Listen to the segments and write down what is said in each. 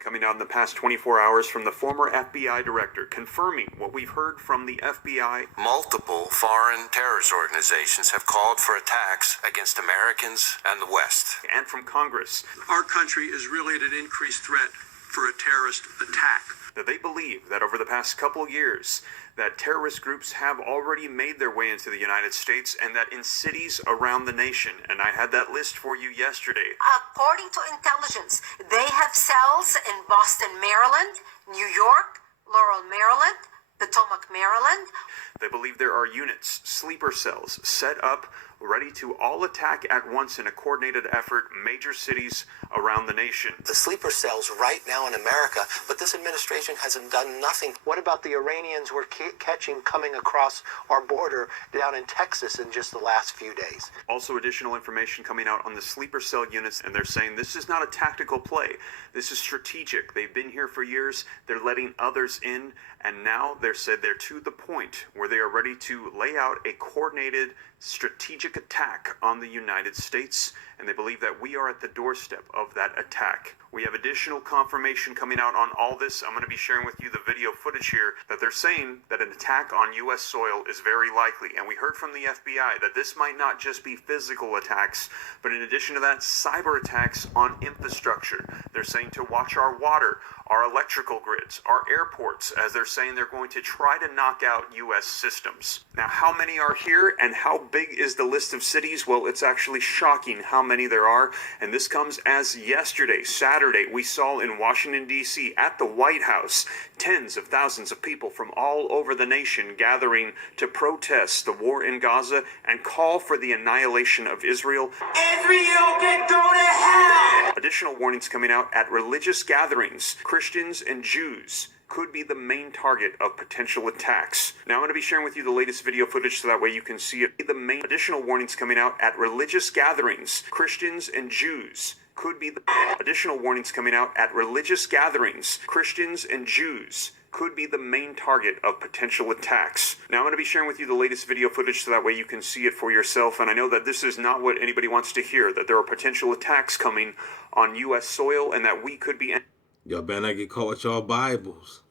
Coming out in the past 24 hours from the former FBI director, confirming what we've heard from the FBI. Multiple foreign terrorist organizations have called for attacks against Americans and the West. And from Congress. Our country is really at an increased threat for a terrorist attack. That they believe that over the past couple years, that terrorist groups have already made their way into the United States, and that in cities around the nation. And I had that list for you yesterday. According to intelligence, they have cells in Boston, Maryland, New York, Laurel, Maryland, Potomac, Maryland. They believe there are units, sleeper cells, set up, ready to all attack at once in a coordinated effort, major cities around the nation. The sleeper cells right now in America, but this administration hasn't done nothing. What about the Iranians we're catching coming across our border down in Texas in just the last few days? Also additional information coming out on the sleeper cell units, and they're saying this is not a tactical play. This is strategic. They've been here for years. They're letting others in, and now they're to the point where they are ready to lay out a coordinated strategic attack on the United States, and they believe that we are at the doorstep of that attack. We have additional confirmation coming out on all this. I'm going to be sharing with you the video footage here that they're saying that an attack on U.S. soil is very likely, and we heard from the FBI that this might not just be physical attacks, but in addition to that, cyber attacks on infrastructure. They're saying to watch our water, our electrical grids, our airports, as they're saying they're going to try to knock out U.S. systems. Now, how many are here and how big is the list of cities? Well, it's actually shocking how many there are, and this comes as yesterday, Saturday, we saw in Washington, D.C., at the White House, tens of thousands of people from all over the nation gathering to protest the war in Gaza and call for the annihilation of Israel. Israel can go to hell! Additional warnings coming out at religious gatherings. Christians and Jews could be the main target of potential attacks. Now I'm going to be sharing with you the latest video footage so that way you can see it. Additional warnings coming out at religious gatherings. Christians and Jews could be the additional warnings coming out at religious gatherings. Christians and Jews could be the main target of potential attacks. Now I'm going to be sharing with you the latest video footage so that way you can see it for yourself, and I know that this is not what anybody wants to hear, that there are potential attacks coming on U.S. soil and that we could be y'all better not get caught with y'all Bibles.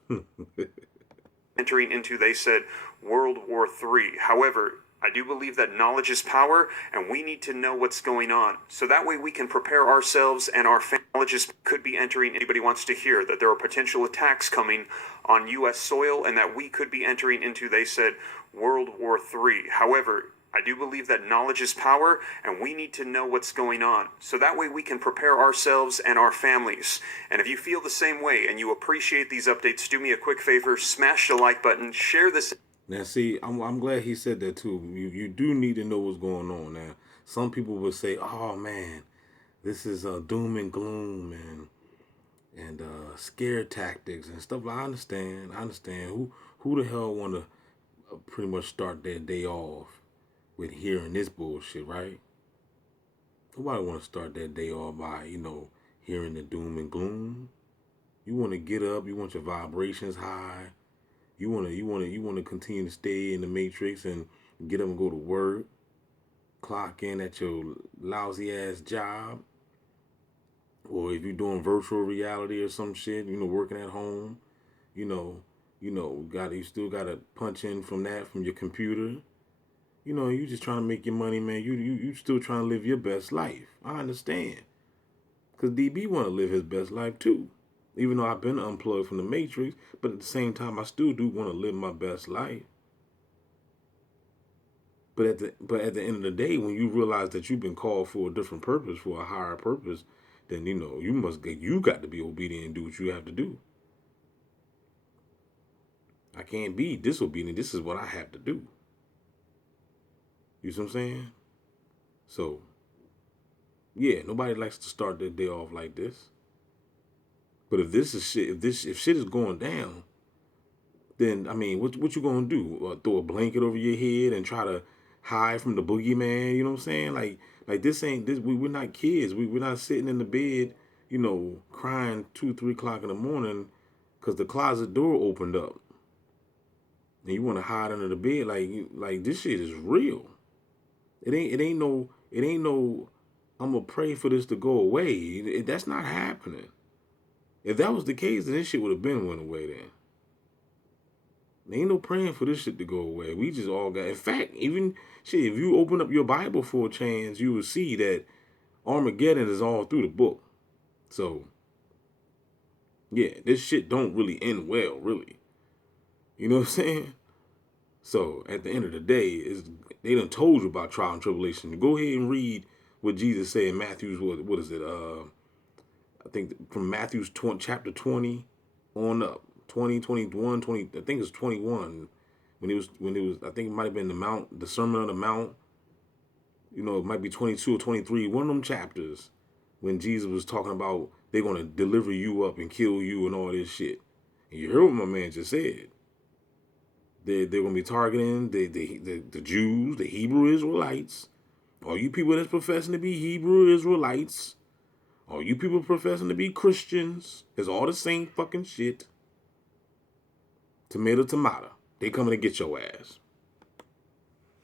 entering into, they said, World War III. However, I do believe that knowledge is power, and we need to know what's going on. So that way we can prepare ourselves and our families could be entering. Anybody wants to hear that there are potential attacks coming on U.S. soil and that we could be entering into, they said, World War III. However, I do believe that knowledge is power, and we need to know what's going on. So that way we can prepare ourselves and our families. And if you feel the same way and you appreciate these updates, do me a quick favor, smash the like button, share this. Now, see, I'm glad he said that too. You do need to know what's going on. Now, some people would say, "Oh man, this is doom and gloom and scare tactics and stuff." I understand. Who the hell want to pretty much start their day off with hearing this bullshit, right? Nobody want to start their day off by hearing the doom and gloom. You want to get up. You want your vibrations high. You want to continue to stay in the matrix and get up and go to work, clock in at your lousy ass job, or if you're doing virtual reality or some shit, working at home, you still gotta punch in from your computer. You just trying to make your money, man. You still trying to live your best life. I understand, cause DB want to live his best life too. Even though I've been unplugged from the matrix, but at the same time, I still do want to live my best life. But at the end of the day, when you realize that you've been called for a different purpose, for a higher purpose, then you got to be obedient and do what you have to do. I can't be disobedient. This is what I have to do. You see what I'm saying? So, yeah, nobody likes to start their day off like this. But if this is shit, if shit is going down, then I mean, what you gonna do? Throw a blanket over your head and try to hide from the boogeyman? You know what I'm saying? Like this ain't this. We're not kids. We're not sitting in the bed, crying 2-3 o'clock in the morning because the closet door opened up, and you want to hide under the bed. Like this shit is real. It ain't no. I'm gonna pray for this to go away. That's not happening. If that was the case, then this shit would have been went away then. There ain't no praying for this shit to go away. We just all got... In fact, even... Shit, if you open up your Bible for a chance, you will see that Armageddon is all through the book. So, yeah, this shit don't really end well, really. You know what I'm saying? So, at the end of the day, they done told you about trial and tribulation. Go ahead and read what Jesus said in Matthew's, what is it? I think from Matthew's chapter 20 on up. 20, 21, 20, I think it's 21. When it was, I think it might have been the Sermon on the Mount. You know, it might be 22 or 23. One of them chapters when Jesus was talking about they're going to deliver you up and kill you and all this shit. And you heard what my man just said. They're going to be targeting the Jews, the Hebrew Israelites. All you people that's professing to be Hebrew Israelites. All you people professing to be Christians. It's all the same fucking shit. Tomato, tomato. They coming to get your ass.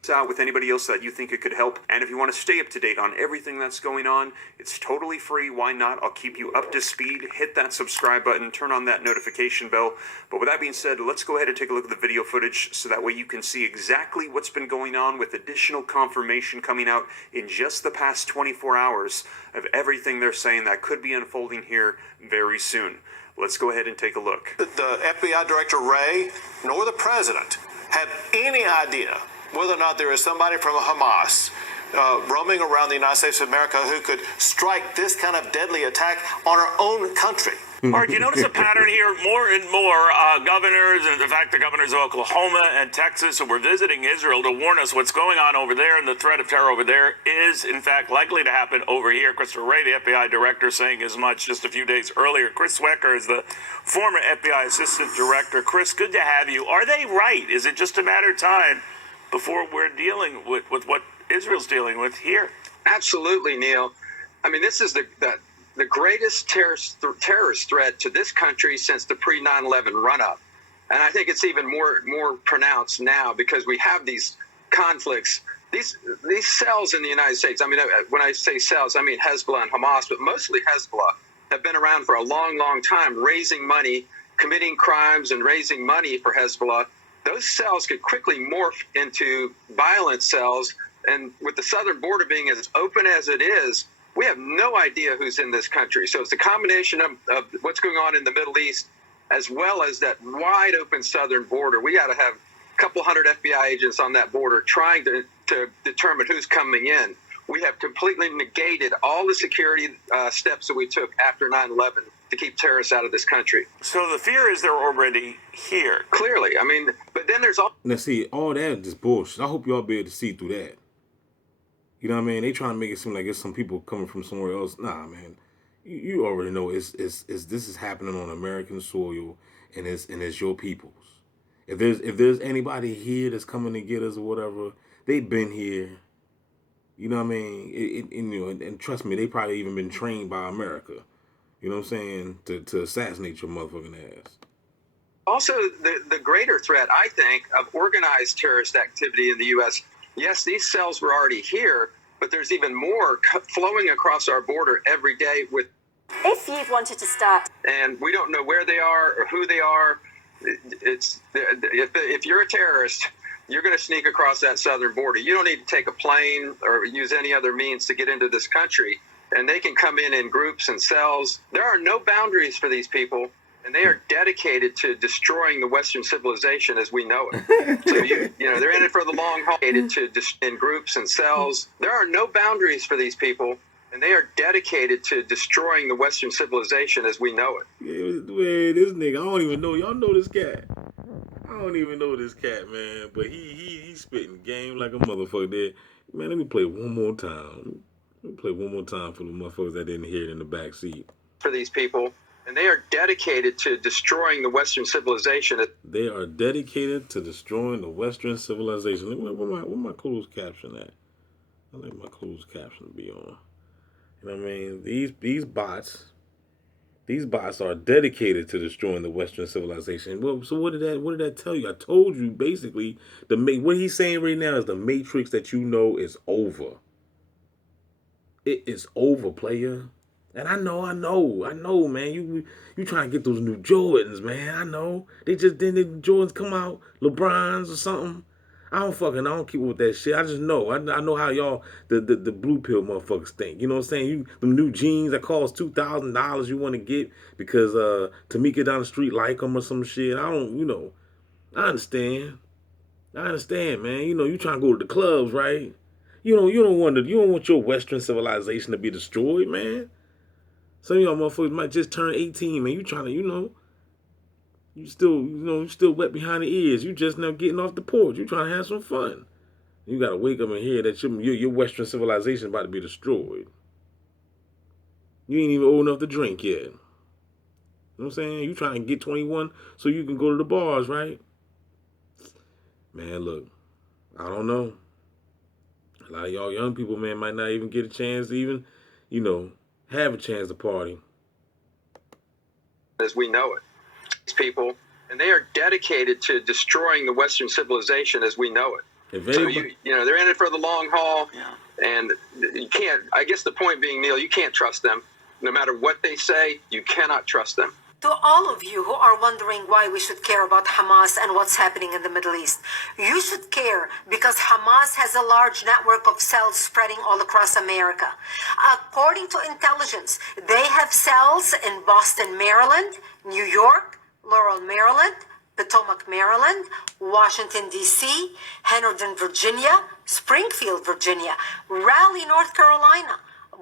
Out with anybody else that you think it could help. And if you want to stay up to date on everything that's going on, it's totally free. Why not? I'll keep you up to speed. Hit that subscribe button, turn on that notification bell. But with that being said, let's go ahead and take a look at the video footage so that way you can see exactly what's been going on with additional confirmation coming out in just the past 24 hours of everything they're saying that could be unfolding here very soon. Let's go ahead and take a look. The FBI Director Wray nor the President have any idea whether or not there is somebody from Hamas roaming around the United States of America who could strike this kind of deadly attack on our own country. Mark, you notice a pattern here? More and more governors, and in fact, the governors of Oklahoma and Texas who were visiting Israel to warn us what's going on over there and the threat of terror over there is, in fact, likely to happen over here. Christopher Wray, the FBI director, saying as much just a few days earlier. Chris Swecker is the former FBI assistant director. Chris, good to have you. Are they right? Is it just a matter of time before we're dealing with what Israel's dealing with here? Absolutely, Neil. I mean, this is the greatest terrorist threat to this country since the pre-9/11 run-up. And I think it's even more pronounced now because we have these conflicts. These cells in the United States, I mean, when I say cells, I mean Hezbollah and Hamas, but mostly Hezbollah, have been around for a long, long time, raising money, committing crimes and raising money for Hezbollah. Those cells could quickly morph into violent cells. And with the southern border being as open as it is, we have no idea who's in this country. So it's a combination of what's going on in the Middle East, as well as that wide open southern border. We got to have a couple hundred FBI agents on that border trying to determine who's coming in. We have completely negated all the security steps that we took after 9/11 to keep terrorists out of this country. So the fear is they're already here. Clearly. I mean, but then there's all... Now see, all that is just bullshit. I hope y'all be able to see through that. You know what I mean? They trying to make it seem like it's some people coming from somewhere else. Nah, man. You already know this is happening on American soil, and it's your people's. If there's anybody here that's coming to get us or whatever, they've been here. You know what I mean? And trust me, they probably even been trained by America. You know what I'm saying? To assassinate your motherfucking ass. Also, the greater threat, I think, of organized terrorist activity in the U.S. Yes, these cells were already here, but there's even more flowing across our border every day with... If you wanted to start... And we don't know where they are or who they are. If you're a terrorist, you're going to sneak across that southern border. You don't need to take a plane or use any other means to get into this country. And they can come in groups and cells. There are no boundaries for these people. And they are dedicated to destroying the Western civilization as we know it. So, they're in it for the long haul, in groups and cells. There are no boundaries for these people, and they are dedicated to destroying the Western civilization as we know it. Man, this nigga, I don't even know. Y'all know this cat. I don't even know this cat, man. But he's spitting game like a motherfucker there. Man, let me play one more time. Let me play one more time for the motherfuckers that didn't hear it in the back seat. For these people. And they are dedicated to destroying the Western civilization. They are dedicated to destroying the Western civilization. Where my closed caption at? I like my closed caption to be on. You know what I mean? These bots are dedicated to destroying the Western civilization. Well, so what did that tell you? I told you basically what he's saying right now is the Matrix that you know is over. It is over, player. And I know, man. You trying to get those new Jordans, man. I know. They just didn't the Jordans come out, LeBrons or something. I don't keep with that shit. I just know. I know how y'all the blue pill motherfuckers think. You know what I'm saying? You them new jeans that cost $2,000 you want to get because Tamika down the street like them or some shit. I understand. Man. You trying to go to the clubs, right? You don't want your Western civilization to be destroyed, man. Some of y'all motherfuckers might just turn 18, man. You trying to, you still wet behind the ears. You just now getting off the porch. You trying to have some fun. You gotta wake up and hear that your Western civilization about to be destroyed. You ain't even old enough to drink yet. You know what I'm saying? You trying to get 21 so you can go to the bars, right? Man, look, I don't know. A lot of y'all young people, man, might not even get a chance to even, have a chance to party. As we know it. These people, and they are dedicated to destroying the Western civilization as we know it. So they're in it for the long haul, and you can't. I guess the point being, Neil, you can't trust them. No matter what they say, you cannot trust them. To all of you who are wondering why we should care about Hamas and what's happening in the Middle East, you should care because Hamas has a large network of cells spreading all across America. According to intelligence, they have cells in Boston, Maryland, New York, Laurel, Maryland, Potomac, Maryland, Washington, D.C., Henderson, Virginia, Springfield, Virginia, Raleigh, North Carolina,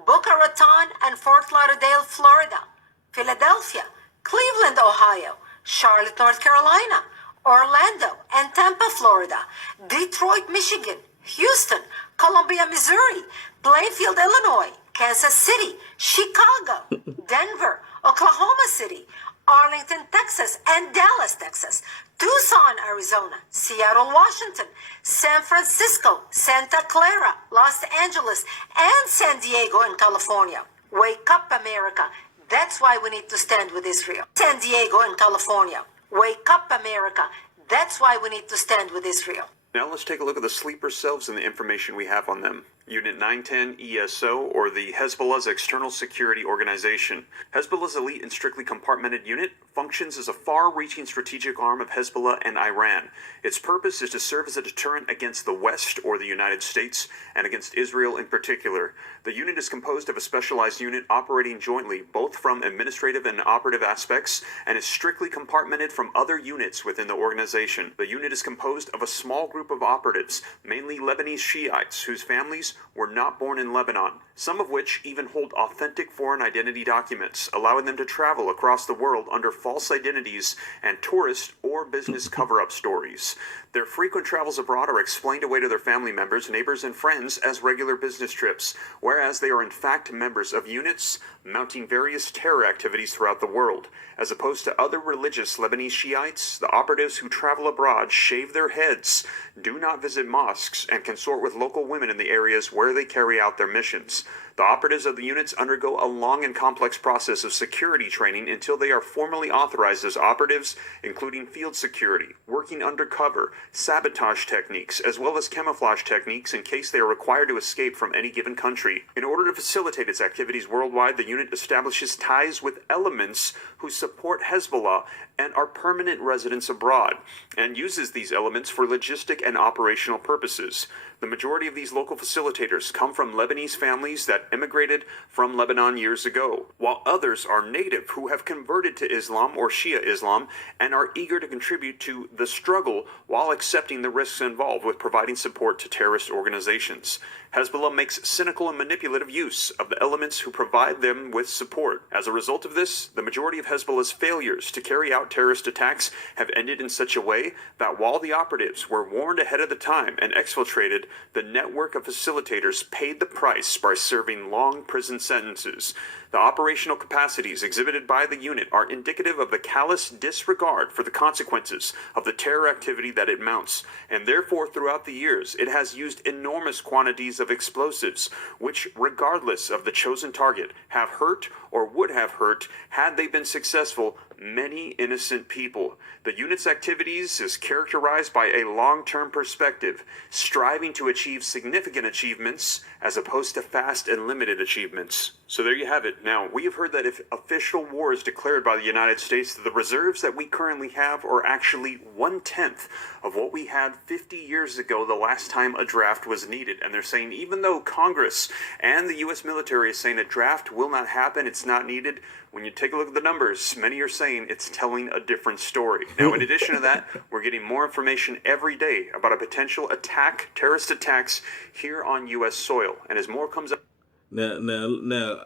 Boca Raton and Fort Lauderdale, Florida, Philadelphia, Cleveland, Ohio, Charlotte, North Carolina, Orlando and Tampa, Florida, Detroit, Michigan, Houston, Columbia, Missouri, Plainfield, Illinois, Kansas City, Chicago, Denver, Oklahoma City, Arlington, Texas, and Dallas, Texas, Tucson, Arizona, Seattle, Washington, San Francisco, Santa Clara, Los Angeles, and San Diego in California. Wake up, America. That's why we need to stand with Israel. San Diego and California. Wake up, America. That's why we need to stand with Israel. Now let's take a look at the sleeper cells and the information we have on them. Unit 910 ESO, or the Hezbollah's External Security Organization. Hezbollah's elite and strictly compartmented unit functions as a far-reaching strategic arm of Hezbollah and Iran. Its purpose is to serve as a deterrent against the West, or the United States, and against Israel in particular. The unit is composed of a specialized unit operating jointly, both from administrative and operative aspects, and is strictly compartmented from other units within the organization. The unit is composed of a small group of operatives, mainly Lebanese Shiites, whose families were not born in Lebanon, some of which even hold authentic foreign identity documents, allowing them to travel across the world under false identities and tourist or business cover-up stories. Their frequent travels abroad are explained away to their family members, neighbors, and friends as regular business trips, whereas they are in fact members of units mounting various terror activities throughout the world. As opposed to other religious Lebanese Shiites, the operatives who travel abroad shave their heads, do not visit mosques, and consort with local women in the areas where they carry out their missions. The operatives of the units undergo a long and complex process of security training until they are formally authorized as operatives, including field security, working undercover, sabotage techniques, as well as camouflage techniques in case they are required to escape from any given country. In order to facilitate its activities worldwide, the unit establishes ties with elements who support Hezbollah and are permanent residents abroad, and uses these elements for logistic and operational purposes. The majority of these local facilitators come from Lebanese families that immigrated from Lebanon years ago, while others are native who have converted to Islam or Shia Islam and are eager to contribute to the struggle while accepting the risks involved with providing support to terrorist organizations. Hezbollah makes cynical and manipulative use of the elements who provide them with support. As a result of this, the majority of Hezbollah's failures to carry out terrorist attacks have ended in such a way that while the operatives were warned ahead of the time and exfiltrated, the network of facilitators paid the price by serving long prison sentences. The operational capacities exhibited by the unit are indicative of the callous disregard for the consequences of the terror activity that it mounts, and therefore throughout the years it has used enormous quantities of explosives, which, regardless of the chosen target, have hurt or would have hurt had they been successful many innocent people. The unit's activities is characterized by a long-term perspective, striving to achieve significant achievements as opposed to fast and limited achievements. So there you have it. Now, we have heard that if official war is declared by the United States, the reserves that we currently have are actually 1/10 of what we had 50 years ago, the last time a draft was needed. And they're saying even though Congress and the U.S. military is saying a draft will not happen, it's not needed, when you take a look at the numbers, many are saying it's telling a different story. Now, in addition to that, we're getting more information every day about a potential attack, terrorist attacks here on U.S. soil. And as more comes up... Now,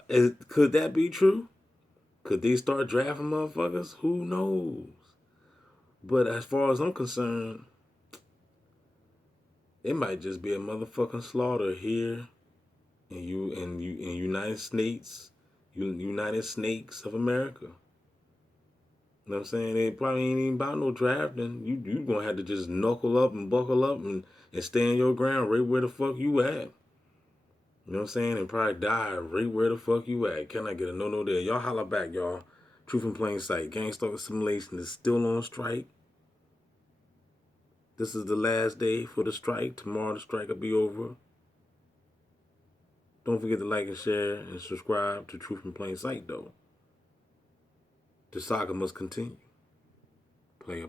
could that be true? Could they start drafting motherfuckers? Who knows? But as far as I'm concerned, it might just be a motherfucking slaughter here in United States, United Snakes of America. You know what I'm saying? It probably ain't even about no drafting. You gonna have to just knuckle up and buckle up and stand your ground right where the fuck you at. You know what I'm saying? And probably die right where the fuck you at. Can I get a no there? Y'all holla back, y'all. Truth in Plain Sight. Gang Stalker Simulation is still on strike. This is the last day for the strike. Tomorrow the strike will be over. Don't forget to like and share and subscribe to Truth in Plain Sight, though. The saga must continue. Player.